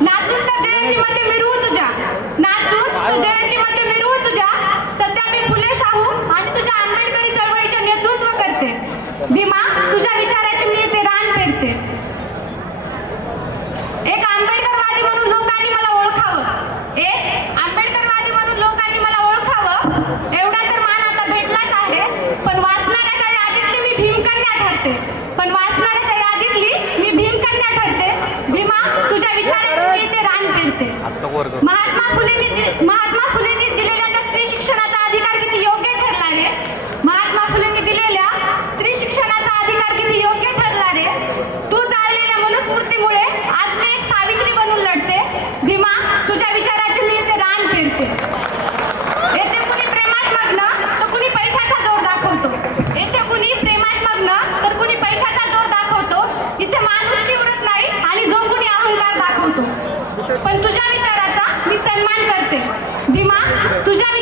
नाचून तर जयंतीमध्ये मिरवू तुझ्या. नाचून जयंतीमध्ये मिरवू फुले शाहू तुझ्या आंबेडकरी चळवळीचे नेतृत्व करते. भीमा तुझ्या विचाराची मी ते रान पेरते एक आंबेडकरवादी लोकांनी मला ओळखावं. एक आंबेडकरवादी लोकांनी मला ओळखावं? एवढा तर मान आता भेटलाच आहे. पण वाचणाऱ्याच्या यादीतली मी भीमकन्या ठरते पण वाचणाऱ्याच्या यादीतली वर करू महात्मा फुलेंनी महात्मा फुलेंनी दिलेल्या त्या स्त्री शिक्षणाचा अधिकार किती योग्य ठरला रे महात्मा फुलेंनी दिलेल्या स्त्री शिक्षणाचा अधिकार किती योग्य ठरला रे तू जाळलेल्या मनुस्मृतीमुळे आज मी एक सावित्री बनून लढते. भीमा तुझ्या विचाराची मी इथे रान पेरते. येथे कुणी प्रेमात मागणं तर कुणी पैशाचा जोर दाखवतो. येथे कुणी प्रेमात मागणं तर कुणी पैशाचा जोर दाखवतो. इथे माणूस निवडत नाही आणि जो कुणी अहंकार दाखवतो. पण करते. भीमा तुझ्या